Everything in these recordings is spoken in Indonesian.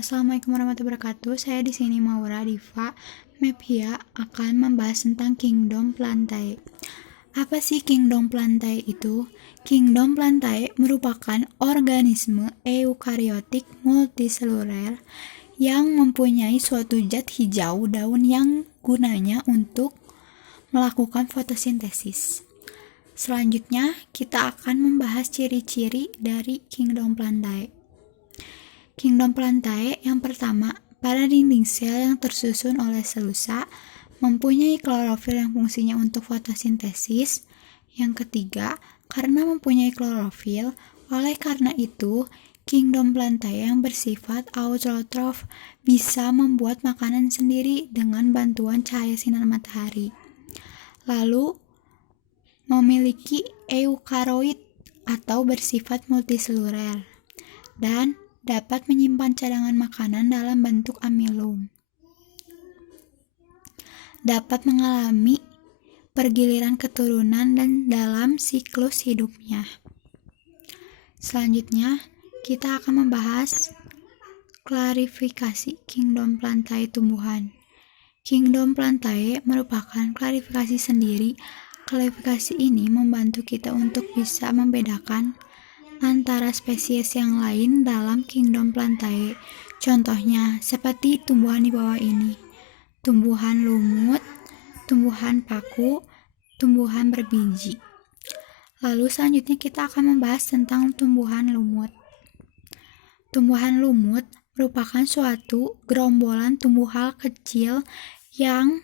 Assalamualaikum warahmatullahi wabarakatuh. Saya di sini Maura Diva Mephia akan membahas tentang kingdom Plantae. Apa sih kingdom Plantae itu? Kingdom Plantae merupakan organisme eukariotik multiseluler yang mempunyai suatu zat hijau daun yang gunanya untuk melakukan fotosintesis. Selanjutnya, kita akan membahas ciri-ciri dari kingdom Plantae. Kingdom Plantae yang pertama, pada dinding sel yang tersusun oleh selusa, mempunyai klorofil yang fungsinya untuk fotosintesis. Yang ketiga, karena mempunyai klorofil, oleh karena itu, kingdom Plantae yang bersifat autotrof bisa membuat makanan sendiri dengan bantuan cahaya sinar matahari. Lalu, memiliki eukaroid atau bersifat multiseluler dan dapat menyimpan cadangan makanan dalam bentuk amilum. Dapat mengalami pergiliran keturunan dan dalam siklus hidupnya. Selanjutnya, kita akan membahas klarifikasi kingdom Plantae tumbuhan. Kingdom Plantae merupakan klarifikasi sendiri. Klarifikasi ini membantu kita untuk bisa membedakan antara spesies yang lain dalam kingdom Plantae. Contohnya seperti tumbuhan di bawah ini: tumbuhan lumut, tumbuhan paku, tumbuhan berbiji. Lalu selanjutnya kita akan membahas tentang tumbuhan lumut. Tumbuhan lumut merupakan suatu gerombolan tumbuhan kecil yang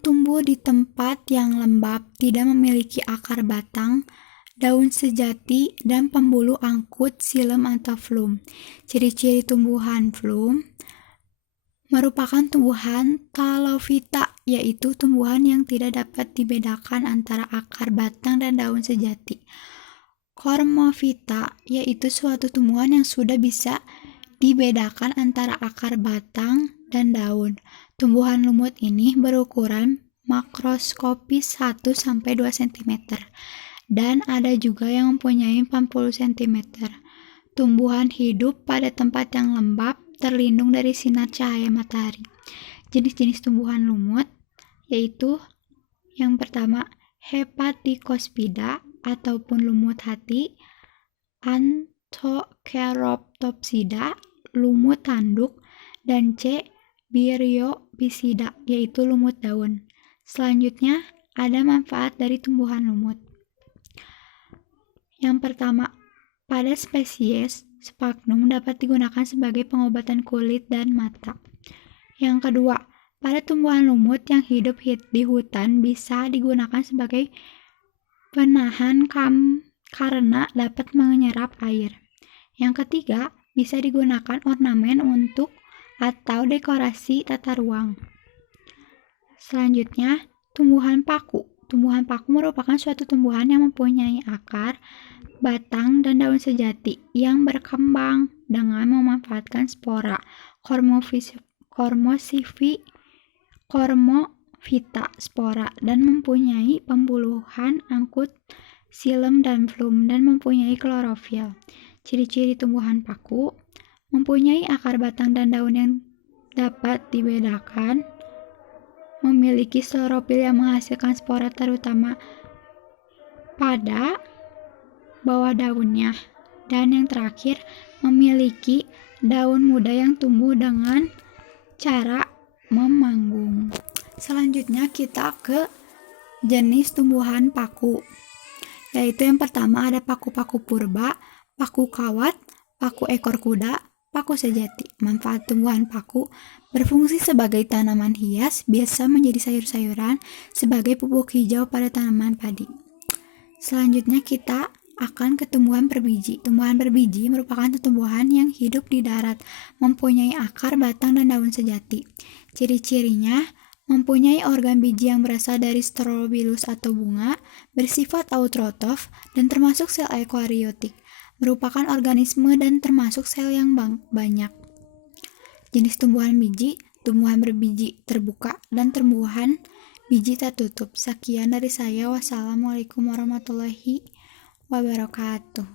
tumbuh di tempat yang lembab, tidak memiliki akar batang, daun sejati, dan pembuluh angkut, xilem atau phloem. Ciri-ciri tumbuhan phloem merupakan tumbuhan talofita, yaitu tumbuhan yang tidak dapat dibedakan antara akar batang dan daun sejati. Cormophyta, yaitu suatu tumbuhan yang sudah bisa dibedakan antara akar batang dan daun. Tumbuhan lumut ini berukuran makroskopis 1-2 cm dan ada juga yang mempunyai 40 cm. Tumbuhan hidup pada tempat yang lembab, terlindung dari sinar cahaya matahari. Jenis-jenis tumbuhan lumut yaitu yang pertama, Hepaticosphida ataupun lumut hati, Anthocheroptopsida, lumut tanduk, dan C. Bryopsida, yaitu lumut daun. Selanjutnya, ada manfaat dari tumbuhan lumut. Yang pertama, pada spesies Sphagnum dapat digunakan sebagai pengobatan kulit dan mata. Yang kedua, pada tumbuhan lumut yang hidup di hutan bisa digunakan sebagai penahan karena dapat menyerap air. Yang ketiga, bisa digunakan ornamen untuk atau dekorasi tata ruang. Selanjutnya, tumbuhan paku. Tumbuhan paku merupakan suatu tumbuhan yang mempunyai akar, batang, dan daun sejati yang berkembang dengan memanfaatkan spora, Cormophyta spora, dan mempunyai pembuluhan angkut, xilem dan phloem, dan mempunyai klorofil. Ciri-ciri tumbuhan paku: mempunyai akar, batang, dan daun yang dapat dibedakan, memiliki klorofil yang menghasilkan spora terutama pada bawah daunnya, dan yang terakhir, memiliki daun muda yang tumbuh dengan cara memanggung. Selanjutnya kita ke jenis tumbuhan paku, yaitu yang pertama ada paku-paku purba, paku kawat, paku ekor kuda, paku sejati. Manfaat tumbuhan paku: berfungsi sebagai tanaman hias, biasa menjadi sayur-sayuran, sebagai pupuk hijau pada tanaman padi. Selanjutnya kita akan ke tumbuhan berbiji. Tumbuhan berbiji merupakan tumbuhan yang hidup di darat, mempunyai akar, batang, dan daun sejati. Ciri-cirinya: mempunyai organ biji yang berasal dari strobilus atau bunga, bersifat autotrof, dan termasuk sel eukariotik. Merupakan organisme dan termasuk sel yang banyak. Jenis tumbuhan biji: tumbuhan berbiji terbuka dan tumbuhan biji tertutup. Sekian dari saya. Wassalamualaikum warahmatullahi wabarakatuh.